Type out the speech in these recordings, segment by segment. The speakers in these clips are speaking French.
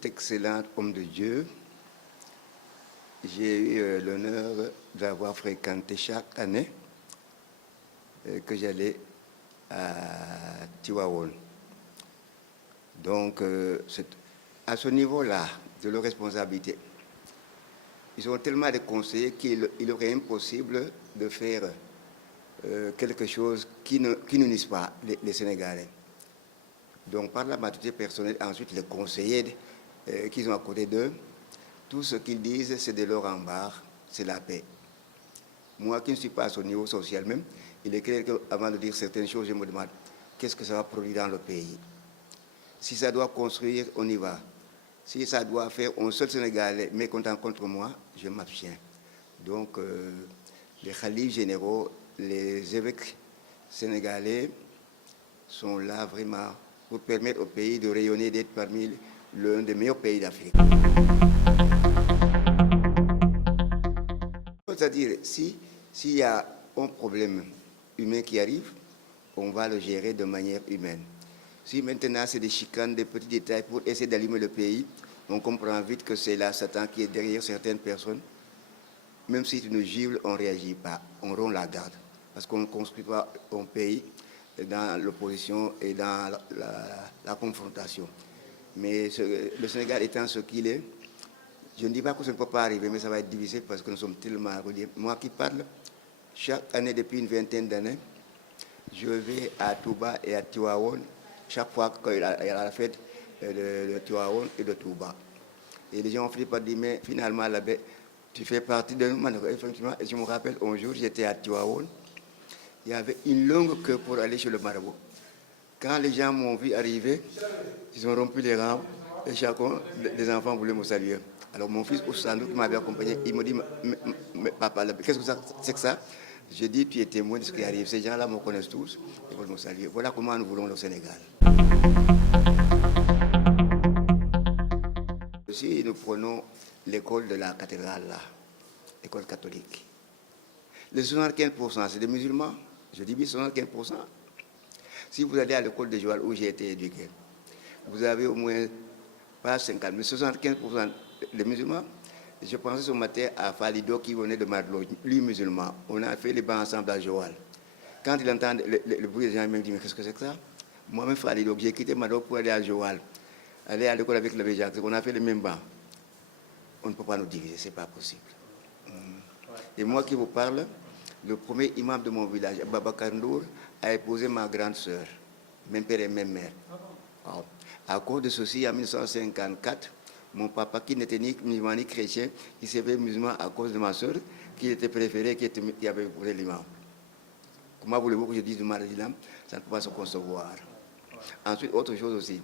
cet excellent homme de Dieu, j'ai eu l'honneur d'avoir fréquenté chaque année que j'allais à Tivaouane. Donc, à ce niveau-là de leur responsabilité, ils ont tellement de conseillers qu'il aurait impossible de faire quelque chose qui n'unisse pas les Sénégalais. Donc, par la maturité personnelle, ensuite, les conseillers qu'ils ont à côté d'eux, tout ce qu'ils disent, c'est de leur embarras, c'est la paix. Moi qui ne suis pas à ce niveau social même, il est clair qu'avant de dire certaines choses, je me demande qu'est-ce que ça va produire dans le pays. Si ça doit construire, on y va. Si ça doit faire un seul Sénégalais mécontent contre moi, je m'abstiens. Donc, les khalifs généraux, les évêques sénégalais sont là vraiment pour permettre au pays de rayonner, d'être parmi l'un des meilleurs pays d'Afrique. C'est-à-dire, s'il y a un problème humain qui arrive, on va le gérer de manière humaine. Si maintenant c'est des chicanes, des petits détails pour essayer d'allumer le pays, on comprend vite que c'est là Satan qui est derrière certaines personnes. Même si tu nous gifles, on ne réagit pas, on rompt la garde. Parce qu'on ne construit pas un pays dans l'opposition et dans la confrontation. Mais le Sénégal étant ce qu'il est, je ne dis pas que ça ne peut pas arriver, mais ça va être difficile parce que nous sommes tellement reliés. Moi qui parle, chaque année depuis une vingtaine d'années, je vais à Touba et à Tivaouane, chaque fois qu'il y a la fête de Tivaouane et de Touba. Et les gens ont fini par dire, mais finalement, là-bas, tu fais partie de nous. Effectivement, et je me rappelle, un jour, j'étais à Tivaouane, il y avait une longue queue pour aller chez le marabout. Quand les gens m'ont vu arriver, ils ont rompu les rangs et chacun des enfants voulaient me saluer. Alors mon fils Oussandou qui m'avait accompagné, il me dit, mais papa, qu'est-ce que c'est que ça? J'ai dit, tu es témoin de ce qui arrive. Ces gens-là me connaissent tous, ils veulent me saluer. Voilà comment nous voulons le Sénégal. Si nous prenons l'école de la cathédrale, là, l'école catholique, les 75%, c'est des musulmans. Je dis bien 75%. Si vous allez à l'école de Joal où j'ai été éduqué, vous avez au moins, pas 50, mais 75% de musulmans. Je pensais ce matin à Falido qui venait de Marlo, lui musulman. On a fait les bancs ensemble à Joal. Quand il entend le bruit des gens, il me dit, mais qu'est-ce que c'est que ça? Moi-même, Falido, j'ai quitté Marlo pour aller à Joal, aller à l'école avec l'abbé Jacques. On a fait les mêmes bancs. On ne peut pas nous diviser, ce n'est pas possible. Et moi qui vous parle, le premier imam de mon village, Babacar Ndour, a épousé ma grande sœur, même père et même mère. Alors, à cause de ceci, en 1954, mon papa, qui n'était ni musulman ni chrétien, il s'est fait musulman à cause de ma soeur, qui était préférée, qui avait épousé l'imam. Comment voulez-vous que je dise du mal de l'imam? Ça ne peut pas se concevoir. Ensuite, autre chose aussi.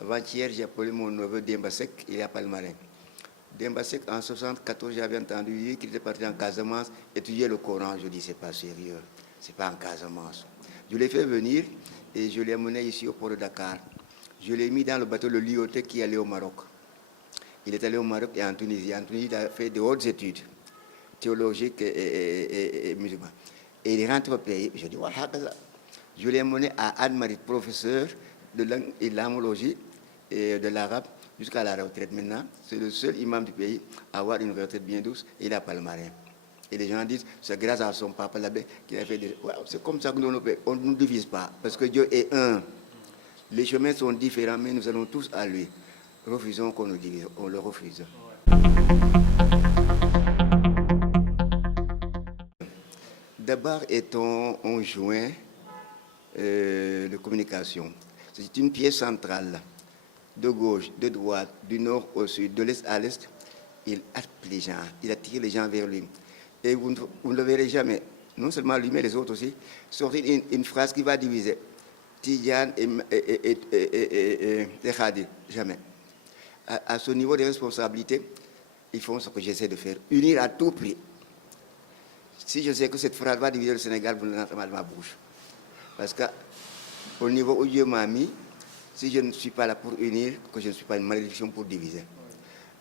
Avant-hier, j'ai appelé mon neveu Dembasek, il est à Palmarin. Dembasek, en 1974, j'avais entendu dire qu'il était parti en Casamance étudier le Coran. Je dis, c'est pas sérieux, c'est pas en Casamance. Je l'ai fait venir et je l'ai amené ici au port de Dakar. Je l'ai mis dans le bateau le Lyoté qui allait au Maroc. Il est allé au Maroc et en Tunisie. En Tunisie, il a fait de hautes études théologiques et musulmanes. Et il rentre au pays. Je dis, voilà, je l'ai amené à Anne-Marie, professeur de langue et l'amologie et de l'arabe, jusqu'à la retraite. Maintenant, c'est le seul imam du pays à avoir une retraite bien douce. Il a Palmarin. Et les gens disent, c'est grâce à son papa là-bas qu'il a fait des... Wow, c'est comme ça que on ne nous divise pas, parce que Dieu est un. Les chemins sont différents, mais nous allons tous à lui. Refusons qu'on nous divise, on le refuse. D'abord, est-on en juin de communication. C'est une pièce centrale, de gauche, de droite, du nord au sud, de l'est à l'est. Il hâte les gens, il attire les gens vers lui. Et vous ne le verrez jamais, non seulement lui, mais les autres aussi, sortir une phrase qui va diviser Tidjane et Khadi, jamais. À ce niveau de responsabilité, ils font ce que j'essaie de faire, unir à tout prix. Si je sais que cette phrase va diviser le Sénégal, vous n'entrez pas dans ma bouche. Parce qu'au niveau où Dieu m'a mis, si je ne suis pas là pour unir, que je ne suis pas une malédiction pour diviser.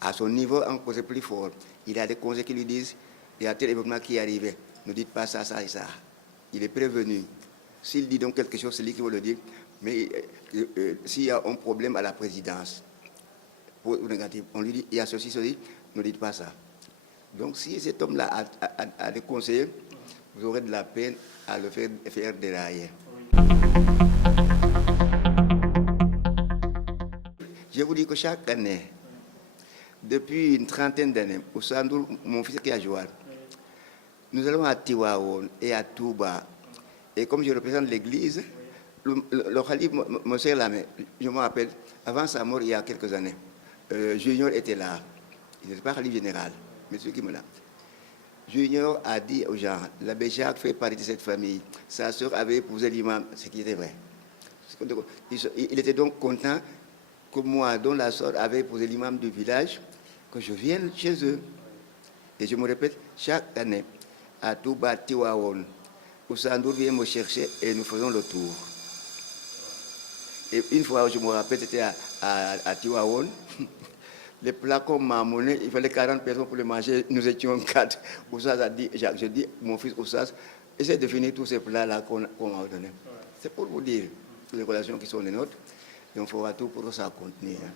À son niveau, encore c'est plus fort. Il y a des conseils qui lui disent, il y a tel événement qui est arrivé, ne dites pas ça, ça et ça. Il est prévenu. S'il dit donc quelque chose, c'est lui qui va le dire. Mais s'il y a un problème à la présidence, ou négatif. On lui dit, il y a ceci, ceci, ne dites pas ça. Donc si cet homme-là a des conseillers, vous aurez de la peine à le faire dérailler. Je vous dis que chaque année, depuis une trentaine d'années, au Sandoul, mon fils qui a joué, nous allons à Tiwaon et à Touba. Et comme je représente l'église, le Khalif me serre la main. Je me rappelle, avant sa mort, il y a quelques années, Junior était là. Il n'était pas Khalif général, mais celui qui me l'a. Junior a dit aux gens, l'abbé Jacques fait partie de cette famille. Sa sœur avait épousé l'imam, ce qui était vrai. Il était donc content que moi, dont la sœur avait épousé l'imam du village, que je vienne chez eux. Et je me répète, chaque année, à Touba, Tiwaon, Oussandour vient me chercher et nous faisons le tour. Et une fois, je me rappelle, c'était à Tiwaon. Les plats qu'on m'a amenés, il fallait 40 personnes pour les manger. Nous étions 4. Oussas a dit, Jacques, je dis, mon fils Oussas, essaie de finir tous ces plats-là qu'on m'a donnés. C'est pour vous dire les relations qui sont les nôtres. Et on fera tout pour que ça continue.